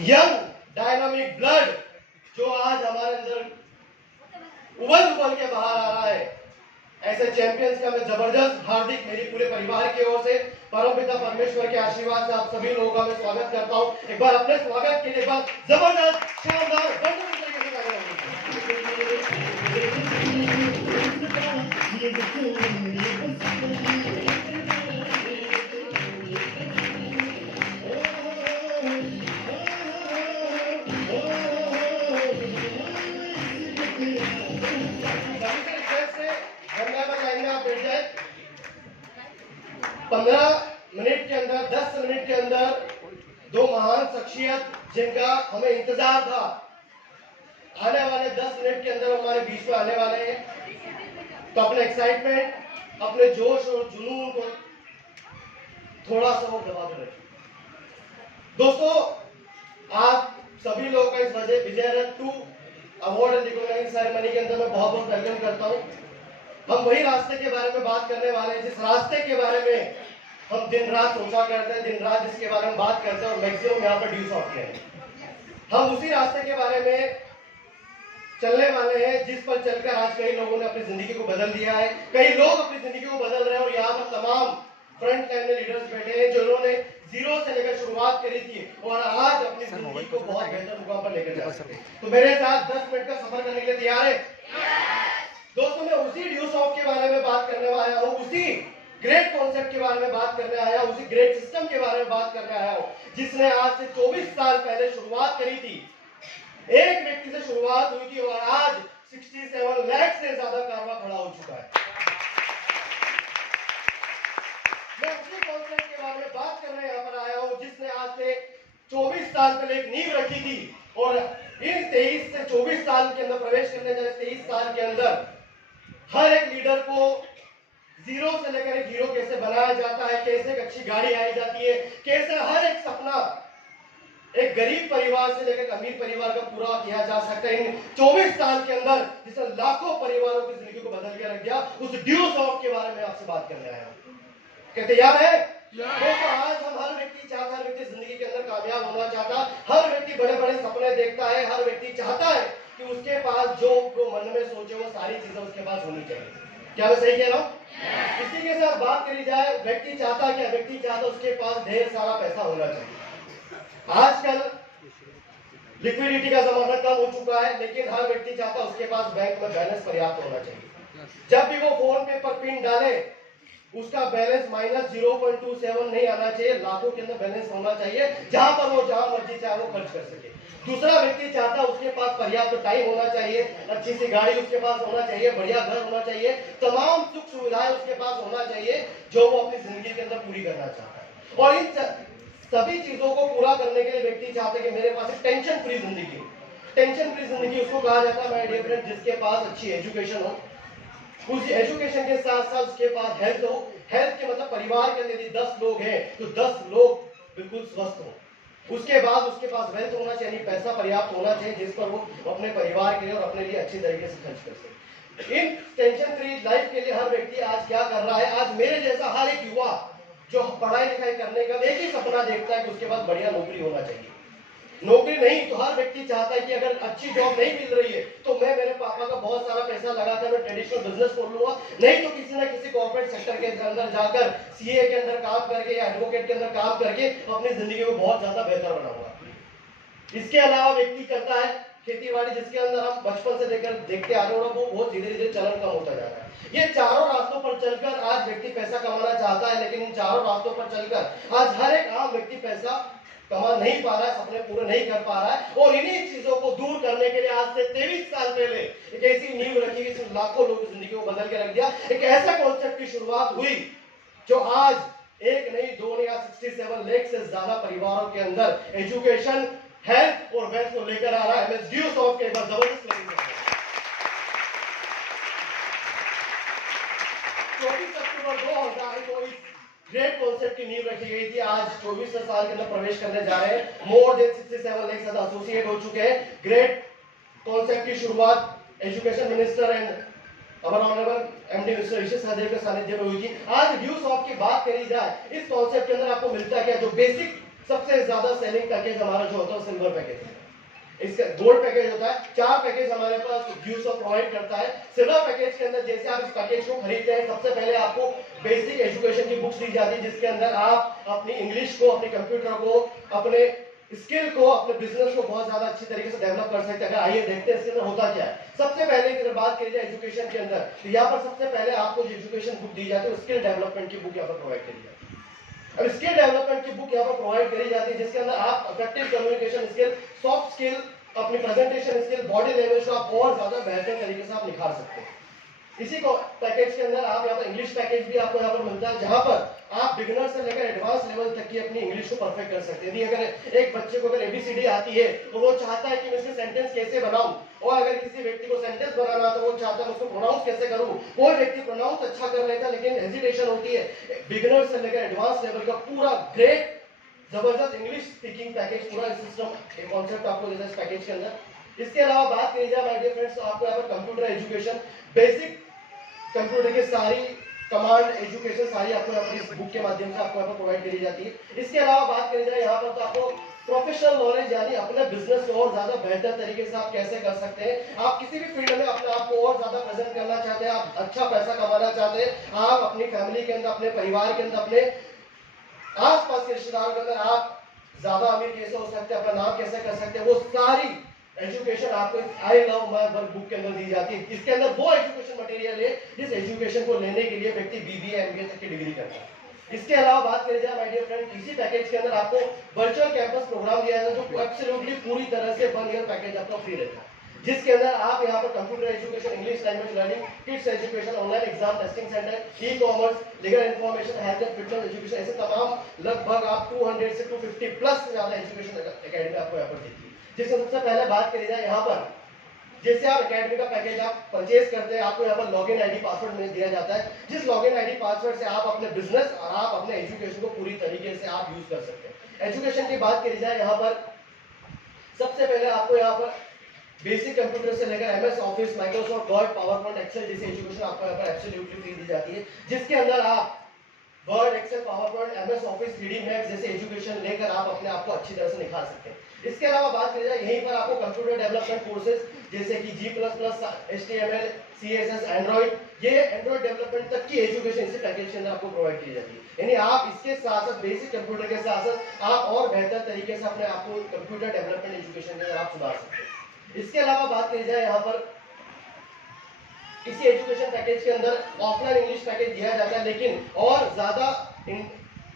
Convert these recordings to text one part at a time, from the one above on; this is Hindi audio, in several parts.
यंग डायनामिक ब्लड जो आज हमारे अंदर उबल के बाहर आ रहा है, ऐसे चैंपियंस का मैं जबरदस्त हार्दिक मेरे पूरे परिवार की ओर से परमपिता परमेश्वर के आशीर्वाद से आप सभी लोगों का मैं स्वागत करता हूं। एक बार अपने स्वागत के लिए एक बार जबरदस्त शानदार वंडरफुल तरीके से आप बैठ जाए। 15 मिनट के अंदर 10 मिनट के अंदर दो महान शख्सियत जिनका हमें इंतजार था, आने वाले 10 मिनट के अंदर हमारे बीच में आने वाले हैं। तो अपने एक्साइटमेंट, अपने जोश और जुनून को थोड़ा सा वो दबा कर रखिए। दोस्तों, आप सभी लोग का इस विजय रथ 2 अवार्ड एंड रिकॉग्निशन सेरेमनी के अंदर मैं बहुत बहुत वेलकम करता हूँ। हम वही रास्ते के बारे में बात करने वाले हैं जिस रास्ते के बारे में हम दिन रात सोचा करते हैं, दिन रात जिसके बारे में बात करते हैं और मैक्सिमम यहाँ पर ड्यूज ऑफ हैं। हम उसी रास्ते के बारे में चलने वाले हैं जिस पर चलकर आज कई लोगों ने अपनी जिंदगी को बदल दिया है, कई लोग अपनी जिंदगी को बदल रहे हैं। और यहाँ पर तमाम फ्रंट लाइन में लीडर्स बैठे हैं जिन्होंने जीरो से लेकर शुरुआत करी थी और आज अपनी जिंदगी को बहुत बेहतर मुकाम पर लेकर जा सकते हैं। तो मेरे साथ 10 मिनट का सफर करने के लिए तैयार है? दोस्तों, मैं उसी ड्यूज ऑफ के बारे में बात करने आया हूँ, उसी ग्रेट कॉन्सेप्ट के बारे में बात करने आया हूँ, उसी ग्रेट सिस्टम के बारे में बात करने आया हूँ जिसने आज से 24 साल पहले शुरुआत करी थी। एक व्यक्ति से शुरुआत हुई थी और आज 67 लाख से ज्यादा कारवा खड़ा हो चुका है। मैं उसी कॉन्सेप्ट के बारे में बात करने यहाँ पर आया हूँ जिसने आज से 24 साल पहले एक नींव रखी थी और इन 23 से 24 साल के अंदर प्रवेश करने जा रहे 23 साल के अंदर हर एक लीडर को जीरो से लेकर एक हीरो कैसे बनाया जाता है, कैसे एक अच्छी गाड़ी आई जाती है, कैसे हर एक सपना एक गरीब परिवार से लेकर अमीर परिवार का पूरा किया जा सकता है। इन 24 साल के अंदर जिसने लाखों परिवारों की जिंदगी को बदल के रख दिया, उस ड्यूज ऑफ के बारे में आपसे बात करने आया हूं। क्या तैयार है? दोस्तों, आज हम हर व्यक्ति चाहता है, हर व्यक्ति जिंदगी के अंदर कामयाब होना चाहता, हर व्यक्ति बड़े बड़े सपने देखता है, हर व्यक्ति चाहता है कि उसके पास जो वो मन में सोचे वो सारी चीजें उसके पास होनी चाहिए। क्या मैं सही कह रहा हूँ? इसी के साथ बात करी जाए, व्यक्ति चाहता क्या? व्यक्ति चाहता उसके पास ढेर सारा पैसा होना चाहिए। आजकल लिक्विडिटी का जमाना कम हो चुका है, लेकिन हर व्यक्ति चाहता उसके पास बैंक में बैलेंस पर्याप्त होना चाहिए। जब भी वो फोन पे पर पिन डाले उसका बैलेंस -0.27 नहीं आना चाहिए, लाखों के अंदर बैलेंस होना चाहिए जहां पर वो जहां मर्जी चाहे वो खर्च कर सके। दूसरा व्यक्ति चाहता उसके पास पर्याप्त टाइम होना चाहिए, अच्छी सी गाड़ी उसके पास होना चाहिए, बढ़िया घर होना चाहिए, तमाम सुख सुविधाएं उसके पास होना चाहिए जो वो अपनी जिंदगी के अंदर पूरी करना चाहता है। और इन सभी चीजों को पूरा करने के लिए व्यक्ति चाहता है कि मेरे पास एक टेंशन फ्री जिंदगी हो। टेंशन फ्री जिंदगी उसको कहा जाता है, माय डियर फ्रेंड, जिसके पास अच्छी एजुकेशन हो, उस एजुकेशन के साथ साथ उसके पास हेल्थ हो। हेल्थ के मतलब परिवार के अंदर यदि 10 लोग हैं तो 10 लोग बिल्कुल स्वस्थ हो। उसके बाद उसके पास वेल्थ होना चाहिए, पैसा पर्याप्त होना चाहिए जिस पर वो अपने परिवार के लिए और अपने लिए अच्छी तरीके से खर्च कर सके। इन टेंशन फ्री लाइफ के लिए हर व्यक्ति आज क्या कर रहा है? आज मेरे जैसा हर एक युवा जो पढ़ाई लिखाई करने का एक ही सपना देखता है कि उसके पास बढ़िया नौकरी होना चाहिए। नौकरी नहीं तो हर व्यक्ति चाहता है कि अगर अच्छी जॉब नहीं मिल रही है तो मैं मेरे पापा का बहुत सारा पैसा लगाकर मैं ट्रेडिशनल बिजनेस खोल लूंगा, नहीं तो किसी ना किसी कॉर्पोरेट सेक्टर के अंदर जाकर सीए के अंदर काम करके या एडवोकेट के अंदर काम करके अपनी जिंदगी को बहुत ज्यादा बेहतर बनाऊंगा। इसके अलावा व्यक्ति करता है खेती बाड़ी, जिसके अंदर हम बचपन से लेकर देखते आ रहे हैं और वो बहुत धीरे धीरे चलन कम होता जाता है। ये चारों रास्तों पर चलकर आज व्यक्ति पैसा कमाना चाहता है, लेकिन इन चारों रास्तों पर चलकर आज हर एक आम व्यक्ति पैसा कमा नहीं पा रहा है, सपने पूरे नहीं कर पा रहा है। और इन्हीं चीजों को दूर करने के लिए आज से 23 साल पहले एक ऐसी नींव रखी गई जिसने लाखों लोगों की जिंदगी को बदल के रख दिया। एक ऐसा कॉन्सेप्ट की शुरुआत हुई जो आज एक नहीं, दो नहीं, 67 लाख से ज्यादा परिवारों के अंदर एजुकेशन, हेल्थ और वेल्थ को लेकर आ रहा है। ड्यूज ऑफ के बाद जबरदस्त लगेगा। 24 अक्टूबर 2022 ग्रेट कॉन्सेप्ट की नींव रखी गई थी। आज 24 साल के अंदर प्रवेश करने जा रहे हैं। मोर देन 67 लाख ज्यादा एसोसिएट हो चुके हैं। ग्रेट कॉन्सेप्ट की शुरुआत education minister and our honourable MD mister Rishi Sahdev के सानिध्य में हुई थी। आज ड्यूज ऑफ की बात करी जाए, इस कॉन्सेप्ट के अंदर आपको मिलता है क्या? जो बेसिक सबसे ज्यादा सेलिंग पैकेज हमारा जो होता है सिल्वर पैकेज है। इसका गोल्ड पैकेज होता है, 4 पैकेज हमारे पास व्यूज प्रोवाइड करता है। सिल्वर पैकेज के अंदर जैसे आप इस पैकेज को खरीदते हैं, सबसे पहले आपको बेसिक एजुकेशन की बुक्स दी जाती है, जिसके अंदर आप अपनी इंग्लिश को, अपने कंप्यूटर को, अपने स्किल को, अपने बिजनेस को बहुत ज्यादा अच्छी तरीके से डेवलप कर सकते हैं। अगर आइए देखते हैं इसके अंदर होता क्या है। सबसे पहले अगर बात करी जाए एजुकेशन के अंदर, तो यहाँ पर सबसे पहले आपको जो एजुकेशन बुक दी जाती है, स्किल डेवलपमेंट की बुक यहाँ पर प्रोवाइड करी जाती है। अब स्किल डेवलपमेंट की बुक यहाँ पर प्रोवाइड करी जाती है, जिसके अंदर आप effective communication skill, soft skill, अपनी प्रेजेंटेशन स्किल, बॉडी लैंग्वेज को आप और ज्यादा बेहतर तरीके से आप निखार सकते हैं। इसी को पैकेज के अंदर आप यहाँ पर इंग्लिश पैकेज भी आपको यहाँ पर मिलता है, जहां पर आप बिगिनर से लेकर एडवांस लेवल तक की अपनी इंग्लिश को परफेक्ट कर सकते हैं। यदि अगर एक बच्चे को अगर एबीसीडी आती है तो वो चाहता है कि मैं इसमें सेंटेंस कैसे बनाऊं, और अगर किसी व्यक्ति को सेंटेंस बनाना तो वो चाहता है उसको प्रोनाउंस कैसे करूं। कोई व्यक्ति प्रोनाउंस अच्छा कर लेता है लेकिन हेजिटेशन होती है। बिगिनर से लेकर एडवांस लेवल का पूरा ग्रेट जबरदस्त इंग्लिश स्पीकिंग पैकेज, पूरा सिस्टम कॉन्सेप्ट आपको देता है इस पैकेज के अंदर। इसके अलावा बात करी जाए माय डियर फ्रेंड्स, तो आपको यहाँ पर कंप्यूटर एजुकेशन, बेसिक कंप्यूटर की सारी कमांड एजुकेशन सारी आपको यहाँ पर इस बुक के माध्यम से आपको यहाँ पर प्रोवाइड करी जाती है। इसके अलावा बात करी जाए यहाँ पर, तो आपको प्रोफेशनल नॉलेज यानी अपने बिजनेस को और ज्यादा बेहतर तरीके से आप कैसे कर सकते हैं। आप किसी भी फील्ड में अपने आप को और ज्यादा प्रेजेंट करना चाहते हैं, आप अच्छा पैसा कमाना चाहते हैं, आप अपनी फैमिली के अंदर, अपने परिवार के अंदर, अपने आसपास के रिश्तेदारों के अंदर आप ज्यादा अमीर कैसे हो सकते हैं, अपना नाम कैसे कर सकते हैं, वो सारी एजुकेशन आपको I love my work book के अंदर दी जाती है। इसके अंदर वो एजुकेशन मटेरियल है जिस एजुकेशन को लेने के लिए व्यक्ति बीबीए एमबीए तक की डिग्री करता है। इसके अलावा बात करी जाए माय डियर फ्रेंड, इसी पैकेज के अंदर आपको वर्चुअल कैंपस प्रोग्राम दिया जाता है, जो एब्सोल्युटली पूरी तरह से 1 ईयर पैकेज आपका फ्री रहता है, जिसके अंदर आप यहाँ पर computer education, English language learning, kids education, online exam testing centre, e commerce, legal information, health and fitness education, ऐसे तमाम लगभग आप 200 से 250 प्लस से ज्यादा एजुकेशन एकेडमी आपको यहाँ पर देती है। जिसमें सबसे पहले बात करी जाए यहाँ पर, जैसे आप एकेडमी का पैकेज आप परचेज करते हैं, आपको यहाँ पर लॉगिन आईडी पासवर्ड में दिया जाता है, जिस लॉगिन आईडी पासवर्ड से आप अपने बिजनेस और आप अपने एजुकेशन को पूरी तरीके से आप यूज कर सकते हैं। एजुकेशन की बात करी जाए यहाँ पर, सबसे पहले आपको यहाँ पर बेसिक कंप्यूटर से लेकर MS Office, Microsoft Word, PowerPoint, Excel जैसी एजुकेशन आपको यहाँ पर एब्सोल्युटली फ्री दी जाती है, जिसके अंदर आप Word, Excel, PowerPoint, MS Office, 3डी मैक्स जैसे एजुकेशन लेकर आप अपने आप को अच्छी तरह से निखार सकते हैं। इसके अलावा बात की जाए, यहीं पर आपको कंप्यूटर डेवलपमेंट कोर्सेज जैसे कि G++, HTML, CSS, एंड्रॉइड, ये एंड्रॉइड डेवलपमेंट तक की एजुकेशन इसी पैकेज के अंदर आपको प्रोवाइड की जाती है। यानी आप इसके साथ साथ बेसिक कंप्यूटर के साथ साथ आप और बेहतर तरीके से अपने आप को कंप्यूटर डेवलपमेंट एजुकेशन के अंदर आप सुधार सकते हैं। इसके अलावा बात की जाए यहाँ पर, इसी एजुकेशन पैकेज के अंदर ऑफलाइन इंग्लिश पैकेज दिया जाता है, लेकिन और ज्यादा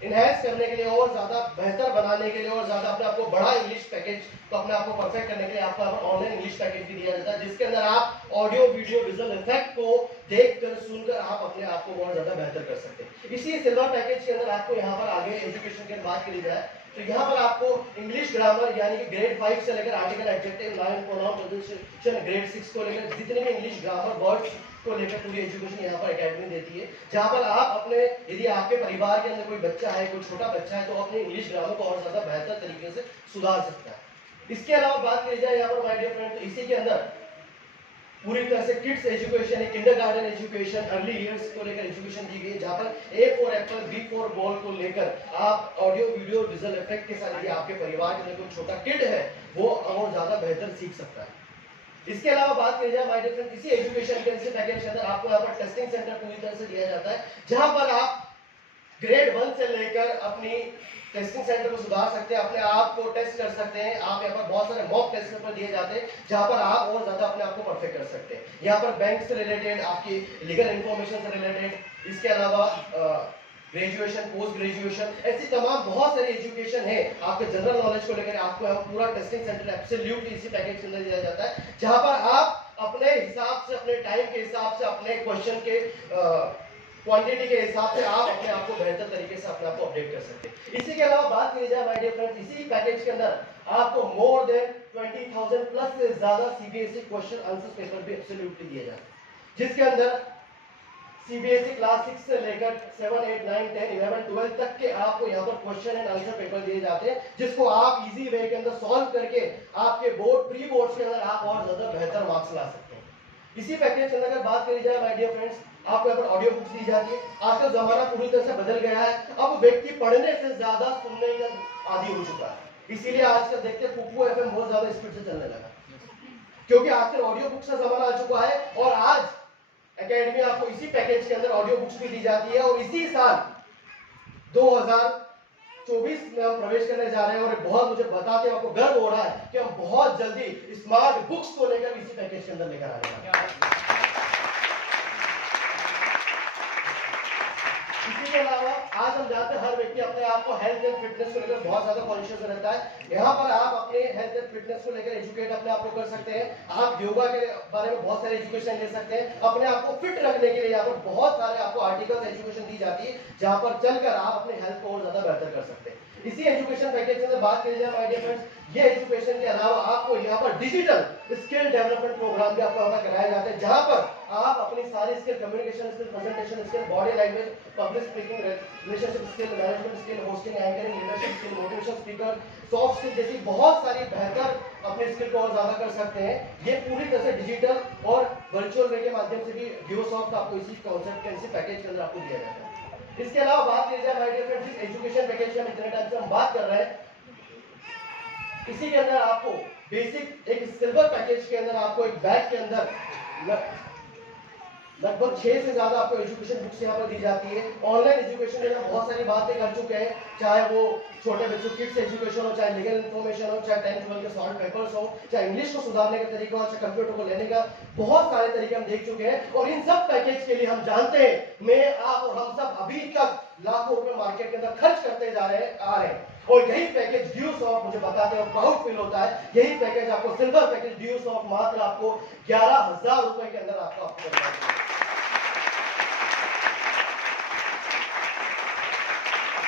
इनहैंस करने के लिए और ज्यादा बेहतर बनाने के लिए और ज्यादा अपने आपको बड़ा इंग्लिश पैकेज को अपने आप को परफेक्ट करने के लिए आपको ऑनलाइन इंग्लिश पैकेज भी दिया जाता है, जिसके अंदर आप ऑडियो वीडियो विजुअल इफेक्ट को देखकर सुनकर आप अपने आप को बहुत ज्यादा बेहतर कर सकते हैं। इसी सिल्वर पैकेज के अंदर आपको यहाँ पर आगे एजुकेशन की बात करी जाए तो यहाँ पर आपको इंग्लिश ग्रामर यानी कि ग्रेड 5 से लेकर article, adjective, noun, pronoun, preposition, grade 6 को लेकर जितने भी इंग्लिश ग्रामर वर्ड्स को लेकर पूरी एजुकेशन यहाँ पर एकेडमी देती है, जहाँ पर आप अपने, यदि आपके परिवार के अंदर कोई बच्चा है, कोई छोटा बच्चा है, तो अपने इंग्लिश ग्रामर को और ज्यादा बेहतर तरीके से सुधार सकता है। इसके अलावा बात की जाए यहाँ पर माय डियर फ्रेंड, तो इसी के अंदर पूरी तरह से किड्स एजुकेशन है, किंडरगार्टन एजुकेशन, अर्ली इयर्स को लेकर एजुकेशन दी गई है, जहाँ पर A for Apple, B for ball को लेकर आप ऑडियो वीडियो विजुअल इफेक्ट के साथ, यदि आपके परिवार के अंदर कोई छोटा किड है वो और ज्यादा बेहतर सीख सकता है। इसके अलावा बात की जाए माय डियर फ्रेंड, इसी एजुकेशन के पैकेज के अंदर आपको यहाँ पर टेस्टिंग सेंटर पूरी तरह से दिया जाता है, जहां पर आप ग्रेड 1 से लेकर अपनी टेस्टिंग सेंटर को सुधार सकते हैं, अपने आप को टेस्ट कर सकते हैं। आप यहाँ पर बहुत सारे मॉक टेस्ट पेपर दिए जाते हैं, जहां पर आप और ज्यादा अपने आप को परफेक्ट कर सकते हैं। यहाँ पर बैंक से रिलेटेड, आपकी लीगल इंफॉर्मेशन से रिलेटेड, इसके अलावा ग्रेजुएशन, पोस्ट ग्रेजुएशन, ऐसी तमाम बहुत सारी एजुकेशन है आपके जनरल नॉलेज को लेकर। आपको यहाँ पूरा टेस्टिंग सेंटर एब्सोल्युटली इसी पैकेज के अंदर दिया जाता है, जहां पर आप अपने हिसाब से, अपने टाइम के हिसाब से, अपने क्वेश्चन के क्वांटिटी के हिसाब से आप अपने आप को बेहतर तरीके से अपने आप को अपडेट कर सकते हैं। इसी के अलावा बात की जाए माय डियर फ्रेंड्स, इसी पैकेज के अंदर आपको मोर देन 20,000 प्लस से ज्यादा सीबीएसई क्वेश्चन आंसर पेपर भी एब्सोल्युटली दिए जाते हैं, जिसके अंदर सीबीएसई क्लास 6 से लेकर 7, 8, 9, 10, 11, 12 तक के आपको यहाँ पर क्वेश्चन एंड आंसर पेपर दिए जाते हैं, जिसको आप इजी वे के अंदर सॉल्व करके आपके बोर्ड, प्री बोर्ड्स के अंदर आप और ज्यादा बेहतर मार्क्स ला सकते हैं। इसी पैकेज के अंदर अगर बात करी जाए माय डियर फ्रेंड्स, आपको यहाँ पर ऑडियो बुक्स दी जाती है। आजकल जमाना पूरी तरह से बदल गया है, अब व्यक्ति पढ़ने से ज्यादा सुनने का आदी हो चुका है। इसीलिए आजकल देखते हैं कुकू एफएम बहुत ज्यादा स्पीड से चलने लगा, क्योंकि आजकल ऑडियो बुक्स का जमाना आ चुका है। और आज एकेडमी आपको इसी पैकेज के अंदर ऑडियो बुक्स भी दी जाती है। और इसी साल 2024 में हम प्रवेश करने जा रहे हैं और बहुत मुझे बताते हैं आपको गर्व हो रहा है कि हम बहुत जल्दी स्मार्ट बुक्स को लेकर इसी पैकेज के अंदर लेकर आ रहे हैं। इसी के अलावा आज हम जानते हैं हर व्यक्ति अपने आप को हेल्थ एंड फिटनेस को लेकर बहुत ज्यादा कॉन्शियस रहता है। यहाँ पर आप अपने हेल्थ एंड फिटनेस को लेकर एजुकेट अपने आप को कर सकते हैं। आप योगा के बारे में बहुत सारे एजुकेशन ले सकते हैं। अपने आप को फिट रखने के लिए यहाँ पर बहुत सारे आपको आर्टिकल्स एजुकेशन दी जाती है, जहाँ पर चलकर आप अपने हेल्थ को और ज्यादा बेहतर कर सकते हैं। इसी एजुकेशन पैकेज के अंदर बात करी जाए माय डियर फ्रेंड्स, ये एजुकेशन के अलावा आपको यहाँ पर डिजिटल स्किल डेवलपमेंट प्रोग्राम भी आपको यहाँ कराया जाता है, जहाँ पर आप अपनी सारी skill, communication skill, presentation skill, body language, public speaking, relationship skill, management skill, hosting, anchoring, leadership skill, motivation speaker, soft skill जैसी बहुत सारी बेहतर अपने स्किल को और ज्यादा कर सकते हैं। ये पूरी तरह से डिजिटल और वर्चुअल वे के माध्यम से भी जियोसॉफ्ट आपको इसी कॉन्सेप्ट के इसी पैकेज के अंदर आपको दिया जाता है। इसके अलावा बात की जाए माय डियर फ्रेंड्स, जिस एजुकेशन पैकेज की हम इतने टाइम से हम बात कर रहे हैं, इसी के अंदर आपको बेसिक एक सिल्वर पैकेज के अंदर आपको एक बैग के अंदर लगभग 6 से ज्यादा आपको एजुकेशन बुक्स यहाँ पर दी जाती है। ऑनलाइन एजुकेशन में हम बहुत सारी बातें कर चुके हैं, चाहे वो छोटे बच्चों किड्स एजुकेशन हो, चाहे लीगल इन्फॉर्मेशन हो, चाहे 10th 12th के सॉल्व पेपर्स हो, चाहे इंग्लिश को सुधारने का तरीका हो, चाहे कंप्यूटर को लेने का, बहुत सारे तरीके हम देख चुके हैं। और इन सब पैकेज के लिए हम जानते हैं, मैं आप और हम सब अभी तक लाखों रुपए मार्केट के अंदर खर्च करते आ रहे हैं। और यही पैकेज जियोसॉफ्ट मुझे बताते हैं प्राउड फील होता है, यही पैकेज आपको सिल्वर पैकेज जियोसॉफ्ट मात्र आपको 11,000 रुपए के अंदर आपको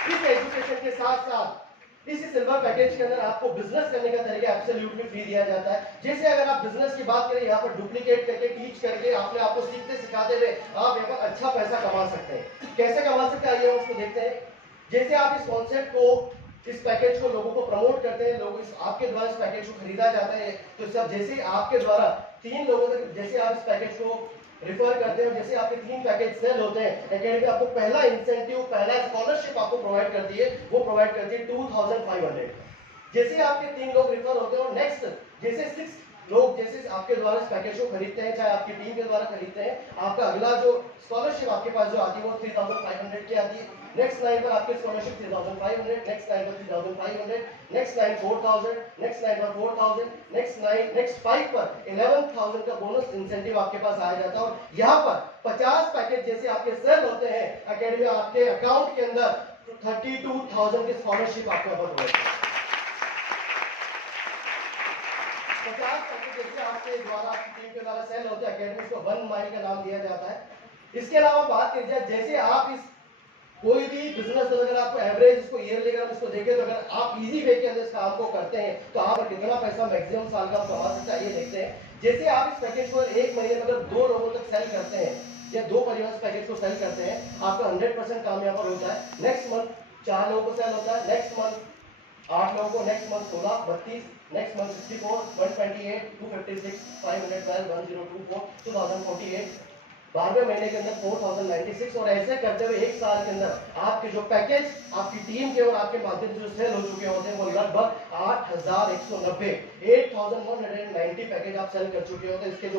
इस एजुकेशन के साथ साथ इसी सिल्वर पैकेज के अंदर आपको बिजनेस करने का तरीका एब्सोल्युटली फ्री दिया जाता है। जैसे अगर आप बिजनेस की बात करें, यहाँ पर डुप्लीकेट करके टीच करके आपने आपको सीखते सिखाते हुए आप यहाँ पर अच्छा पैसा कमा सकते हैं। कैसे कमा सकते हैं आइए उसको देखते हैं। जैसे आप इस कॉन्सेप्ट को, इस पैकेज को लोगों को प्रमोट करते हैं, लोग इस आपके द्वारा इस पैकेज को खरीदा जाता है, तो सब जैसे आपके द्वारा 3 लोगों तक जैसे आप इस पैकेज को रिफर करते हैं, जैसे आपके 3 पैकेज सेल होते हैं, एकेडमी आपको पहला इंसेंटिव, पहला स्कॉलरशिप आपको प्रोवाइड करती है, वो प्रोवाइड करती है 2500। जैसे आपके 3 लोग रिफर होते हैं और नेक्स्ट जैसे 6 लोग जैसे आपके द्वारा इस पैकेज को खरीदते हैं, चाहे आपकी टीम के द्वारा खरीदते हैं, आपका अगला जो स्कॉलरशिप आपके पास जो आती है वो 3500 की आती है। नेक्स्ट लाइन पर आपकी स्कॉलरशिप 3500, नेक्स्ट लाइन पर 3500, नेक्स्ट लाइन 4000, नेक्स्ट लाइन पर 4000, नेक्स्ट 5 पर 11000 का बोनस इंसेंटिव आपके पास आया जाता है। और यहाँ पर 50 पैकेज जैसे आपके सेल होते हैं, एकेडमी आपके अकाउंट के अंदर 32,000 की स्कॉलरशिप आपको प्रोवाइड करती है। 50 पैकेज जैसे आपके द्वारा आपकी टीम के द्वारा सेल होते हैं, एकेडमी को 1 माइल का नाम दिया जाता है। इसके अलावा बात की जाए, जैसे आप इस कोई भी बिजनेस अगर आपको एवरेज इसको ईयरली अगर इसको देखें, तो अगर आप इजी वे के अंदर इस काम को करते हैं तो आप कितना पैसा मैक्सिमम साल का कमा सकते हैं, ये देखते हैं। जैसे आप इस पैकेज को 1 महीने में अगर 2 लोगों तक सेल करते हैं या 2 परिवार इस पैकेज को सेल करते हैं, आपका 100% काम यहाँ पर होता है। नेक्स्ट मंथ 4 लोगों को सेल होता है, नेक्स्ट मंथ 8 लोगों को, नेक्स्ट मंथ 16, 32, नेक्स्ट मंथ 64, 128, 256, 512, 1024, 2048, 12वें महीने के अंदर 4096। और ऐसे करते हुए 1 साल के अंदर आपके जो पैकेज आपकी टीम के और आपके माध्यम से जो सेल हो चुके होते हैं वो लगभग 8190 8190 पैकेज आप सेल कर चुके होते हैं। इसके जो